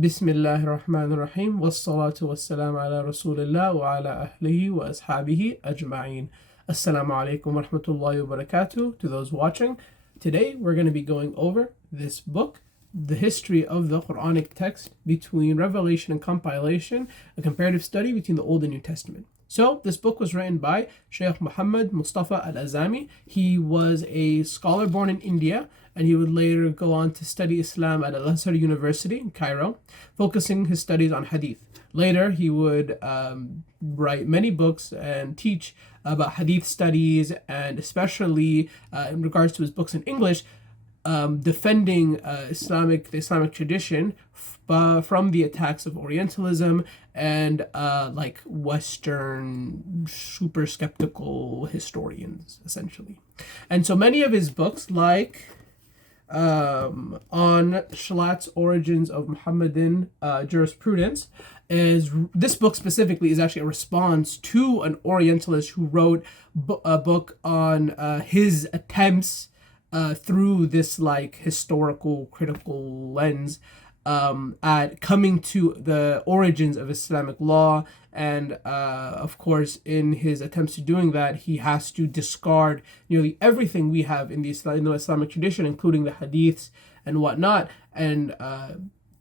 Bismillahir Rahmanir Rahim. Wassalatu wassalamu ala Rasulillah wa ala ahlihi wa ashabihi ajma'een. Assalamu alaikum wa rahmatullahi wa barakatuh to those watching. Today we're going to be going over this book, The History of the Quranic Text Between Revelation and Compilation, a comparative study between the Old and New Testament. So this book was written by Shiekh Muhammad Mustafa al-Azami. He was a scholar born in India, and he would later go on to study Islam at Al-Azhar University in Cairo, focusing his studies on hadith. Later, he would write many books and teach about hadith studies, and especially in regards to his books in English, defending the Islamic tradition from the attacks of Orientalism and like Western super skeptical historians, essentially. And so many of his books, like on Shalat's Origins of Muhammadan Jurisprudence, this book specifically is actually a response to an Orientalist who wrote a book on his attempts through this like historical critical lens at coming to the origins of Islamic law. And of course, in his attempts to doing that, he has to discard nearly everything we have in the Islamic tradition, including the hadiths and whatnot. And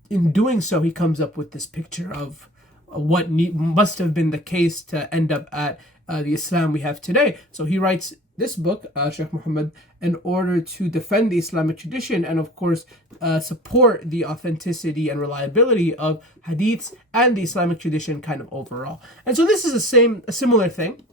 in doing so, he comes up with this picture of what must have been the case to end up at the Islam we have today. So he writes this book, Shiekh Muhammad, in order to defend the Islamic tradition and, of course, support the authenticity and reliability of hadiths and the Islamic tradition kind of overall. And so this is a similar thing.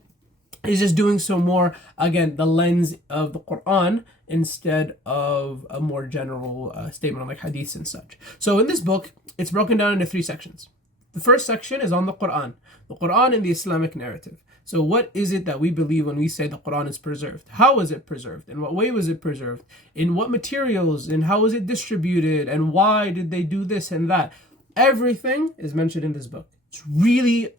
He's just doing so more, again, the lens of the Quran instead of a more general statement on like hadiths and such. So in this book, it's broken down into 3 sections. The first section is on the Quran and the Islamic narrative. So what is it that we believe when we say the Quran is preserved? How was it preserved? In what way was it preserved? In what materials? And how was it distributed? And why did they do this and that? Everything is mentioned in this book. It's really,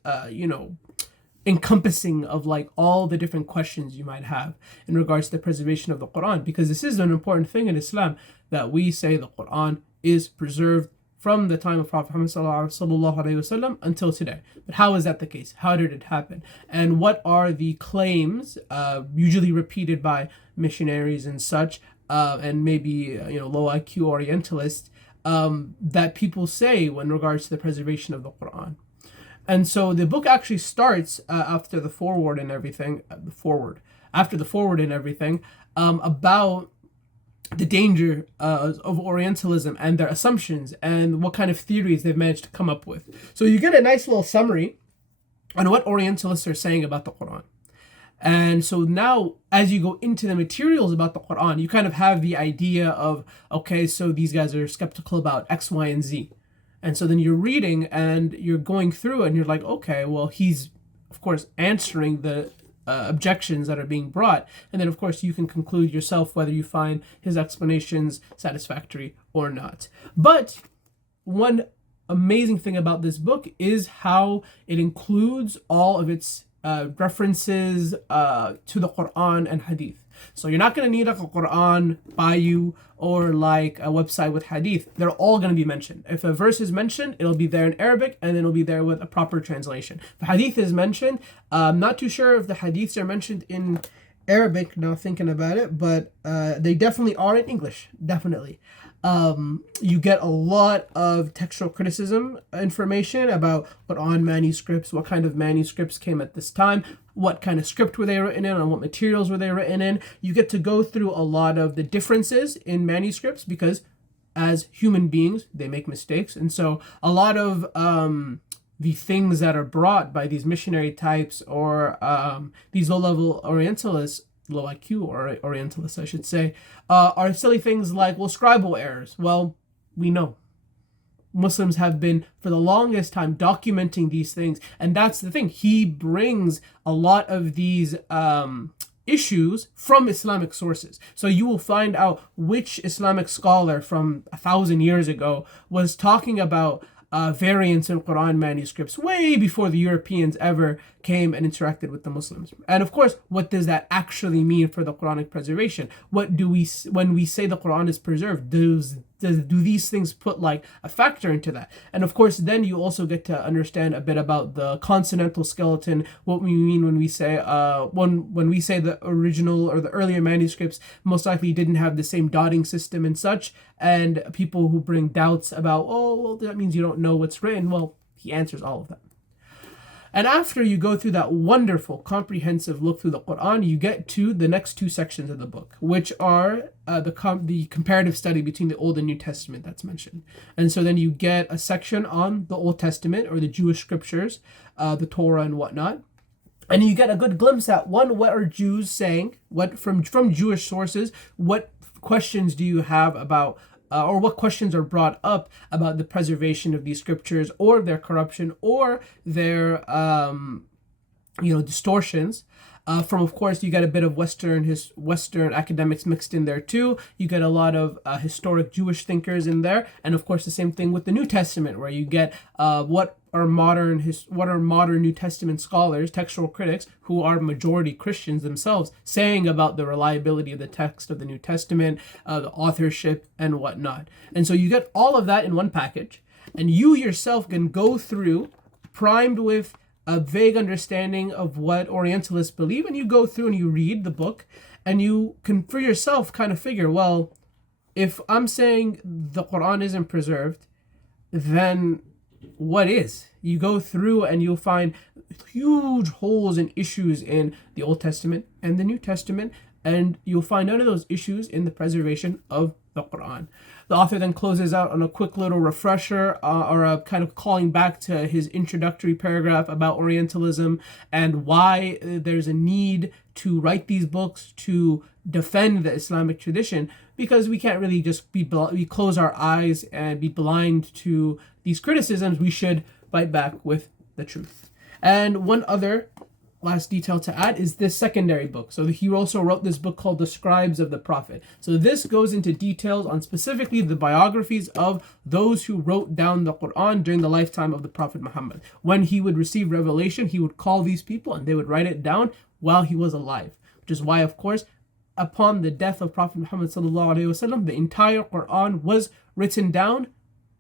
encompassing of like all the different questions you might have in regards to the preservation of the Quran, because this is an important thing in Islam, that we say the Quran is preserved from the time of Prophet Muhammad sallallahu alaihi wasallam until today. But how is that the case? How did it happen? And what are the claims, usually repeated by missionaries and such, and maybe low IQ Orientalists, that people say in regards to the preservation of the Quran? And so the book actually starts after the forward and everything, about the danger of Orientalism and their assumptions and what kind of theories they've managed to come up with. So you get a nice little summary on what Orientalists are saying about the Quran. And so now, as you go into the materials about the Quran, you kind of have the idea of, okay, so these guys are skeptical about X, Y, and Z. And so then you're reading and you're going through and you're like, okay, well, he's, of course, answering the objections that are being brought. And then, of course, you can conclude yourself whether you find his explanations satisfactory or not. But one amazing thing about this book is how it includes all of its references to the Quran and Hadith. So you're not going to need like a Quran bio or like a website with Hadith. They're all going to be mentioned. If a verse is mentioned, it'll be there in Arabic, and then it'll be there with a proper translation. If Hadith is mentioned, I'm not too sure if the Hadiths are mentioned in Arabic now thinking about it, but they definitely are in English, definitely. You get a lot of textual criticism information about Quran manuscripts, what kind of manuscripts came at this time, what kind of script were they written in, and what materials were they written in. You get to go through a lot of the differences in manuscripts, because as human beings, they make mistakes. And so a lot of the things that are brought by these missionary types or these low-level Orientalists, low IQ or Orientalists, I should say, are silly things like, well, scribal errors. Well, we know Muslims have been for the longest time documenting these things, and that's the thing. He brings a lot of these issues from Islamic sources. So you will find out which Islamic scholar from 1,000 years ago was talking about variants in Quran manuscripts way before the Europeans ever came and interacted with the Muslims. And of course, what does that actually mean for the Quranic preservation? What do we, when we say the Quran is preserved, does do these things put like a factor into that? And of course, then you also get to understand a bit about the consonantal skeleton, what we mean when we say when we say the original or the earlier manuscripts most likely didn't have the same dotting system and such, and people who bring doubts about, oh, well, that means you don't know what's written. Well, he answers all of that. And after you go through that wonderful, comprehensive look through the Quran, you get to the next two sections of the book, which are the comparative study between the Old and New Testament that's mentioned. And so then you get a section on the Old Testament or the Jewish scriptures, the Torah and whatnot. And you get a good glimpse at, one, what are Jews saying? What from Jewish sources, what questions do you have about or what questions are brought up about the preservation of these scriptures, or their corruption, or their distortions. From, of course, you get a bit of Western academics mixed in there too. You get a lot of historic Jewish thinkers in there, and of course the same thing with the New Testament, where you get what are modern New Testament scholars, textual critics, who are majority Christians themselves, saying about the reliability of the text of the New Testament, the authorship and whatnot. And so you get all of that in one package, and you yourself can go through, primed with a vague understanding of what Orientalists believe, and you go through and you read the book, and you can for yourself kind of figure, well, if I'm saying the Quran isn't preserved, then what is? You go through and you'll find huge holes and issues in the Old Testament and the New Testament, and you'll find none of those issues in the preservation of the Quran. The author then closes out on a quick little refresher or a kind of calling back to his introductory paragraph about Orientalism and why there's a need to write these books to defend the Islamic tradition, because we can't really just we close our eyes and be blind to these criticisms. We should fight back with the truth. And one other last detail to add is this secondary book. So he also wrote this book called The Scribes of the Prophet. So this goes into details on specifically the biographies of those who wrote down the Quran during the lifetime of the Prophet Muhammad. When he would receive revelation, he would call these people and they would write it down while he was alive, which is why, of course, upon the death of Prophet Muhammad sallallahu alaihi wasallam, the entire Quran was written down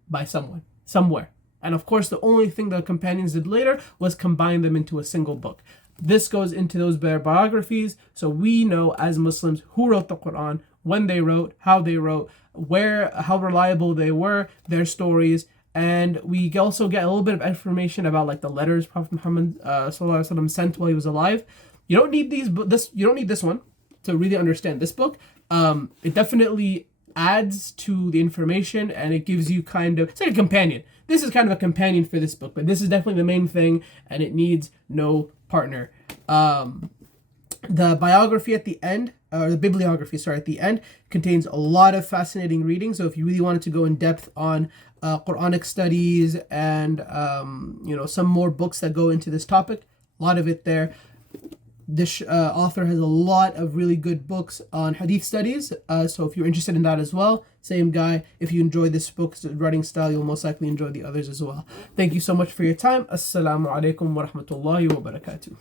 by someone, somewhere. And of course, the only thing the companions did later was combine them into a single book. This goes into those biographies, so we know as Muslims who wrote the Quran, when they wrote, how they wrote, how reliable they were, their stories, and we also get a little bit of information about like the letters Prophet Muhammad sallallahu alaihi wasallam sent while he was alive. You don't need this one to really understand this book. It definitely adds to the information, and it gives you it's like a companion. This is kind of a companion for this book, but this is definitely the main thing, and it needs no partner. The biography at the end, or the bibliography, at the end, contains a lot of fascinating reading. So if you really wanted to go in depth on Quranic studies and some more books that go into this topic, a lot of it there. This author has a lot of really good books on hadith studies, so if you're interested in that as well, same guy. If you enjoy this book's writing style, you'll most likely enjoy the others as well. Thank you so much for your time. Assalamu alaikum wa rahmatullahi wa barakatuh.